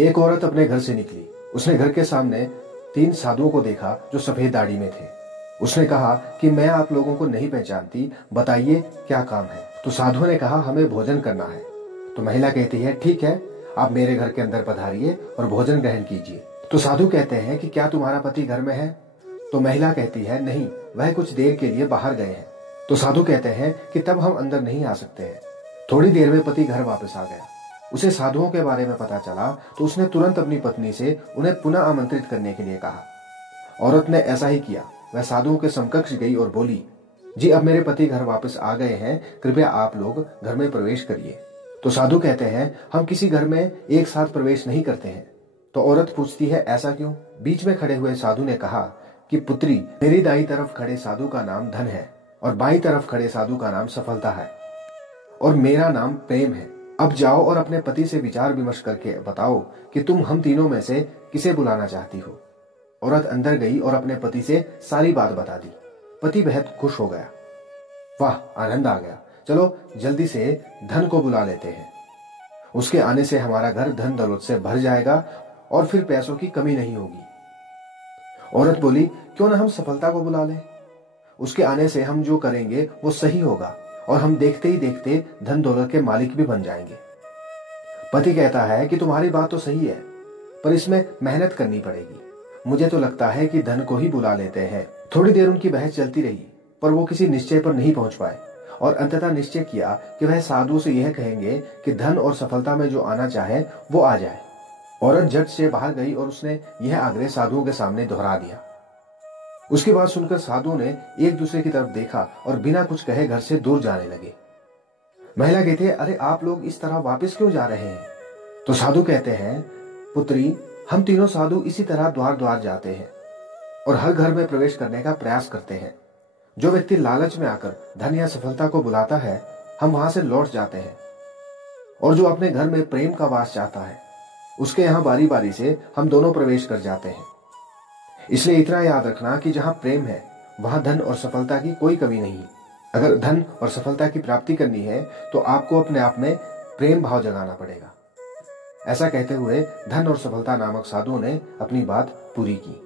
एक औरत अपने घर से निकली। उसने घर के सामने 3 साधुओं को देखा जो सफेद दाढ़ी में थे। उसने कहा कि मैं आप लोगों को नहीं पहचानती, बताइए क्या काम है। तो साधुओं ने कहा हमें भोजन करना है। तो महिला कहती है ठीक है, आप मेरे घर के अंदर पधारिए और भोजन ग्रहण कीजिए। तो साधु कहते हैं कि क्या तुम्हारा पति घर में है? तो महिला कहती है नहीं, वह कुछ देर के लिए बाहर गए हैं। तो साधु कहते हैं कि तब हम अंदर नहीं आ सकते हैं। थोड़ी देर में पति घर वापस आ गया। उसे साधुओं के बारे में पता चला तो उसने तुरंत अपनी पत्नी से उन्हें पुनः आमंत्रित करने के लिए कहा। औरत ने ऐसा ही किया। वह साधुओं के समकक्ष गई और बोली, जी अब मेरे पति घर वापस आ गए हैं, कृपया आप लोग घर में प्रवेश करिए। तो साधु कहते हैं हम किसी घर में एक साथ प्रवेश नहीं करते हैं। तो औरत पूछती है ऐसा क्यों? बीच में खड़े हुए साधु ने कहा कि पुत्री, मेरी दाई तरफ खड़े साधु का नाम धन है और बाई तरफ खड़े साधु का नाम सफलता है और मेरा नाम प्रेम है। अब जाओ और अपने पति से विचार विमर्श करके बताओ कि तुम हम तीनों में से किसे बुलाना चाहती हो। औरत अंदर गई और अपने पति से सारी बात बता दी। पति बेहद खुश हो गया। वाह, आनंद आ गया, चलो जल्दी से धन को बुला लेते हैं। उसके आने से हमारा घर धन दौलत से भर जाएगा और फिर पैसों की कमी नहीं होगी। औरत बोली, क्यों ना हम सफलता को बुला लें। उसके आने से हम जो करेंगे वो सही होगा और हम देखते ही देखते धन दौलत के मालिक भी बन जाएंगे। पति कहता है कि तुम्हारी बात तो सही है, पर इसमें मेहनत करनी पड़ेगी। मुझे तो लगता है कि धन को ही बुला लेते हैं। थोड़ी देर उनकी बहस चलती रही, पर वो किसी निश्चय पर नहीं पहुंच पाए और अंततः निश्चय किया कि वह साधु से यह कहेंगे कि धन और सफलता में जो आना चाहे वो आ जाए। औरत झट से बाहर गई और उसने यह आग्रह साधुओं के सामने दोहरा दिया। उसकी बात सुनकर साधुओं ने एक दूसरे की तरफ देखा और बिना कुछ कहे घर से दूर जाने लगे। महिला कहती है, अरे आप लोग इस तरह वापस क्यों जा रहे हैं? तो साधु कहते हैं, पुत्री, हम तीनों साधु इसी तरह द्वार द्वार जाते हैं और हर घर में प्रवेश करने का प्रयास करते हैं। जो व्यक्ति लालच में आकर धन या सफलता को बुलाता है, हम वहां से लौट जाते हैं, और जो अपने घर में प्रेम का वास चाहता है, उसके यहां बारी बारी से हम दोनों प्रवेश कर जाते हैं। इसलिए इतना याद रखना कि जहां प्रेम है वहां धन और सफलता की कोई कमी नहीं। अगर धन और सफलता की प्राप्ति करनी है तो आपको अपने आप में प्रेम भाव जगाना पड़ेगा। ऐसा कहते हुए धन और सफलता नामक साधुओं ने अपनी बात पूरी की।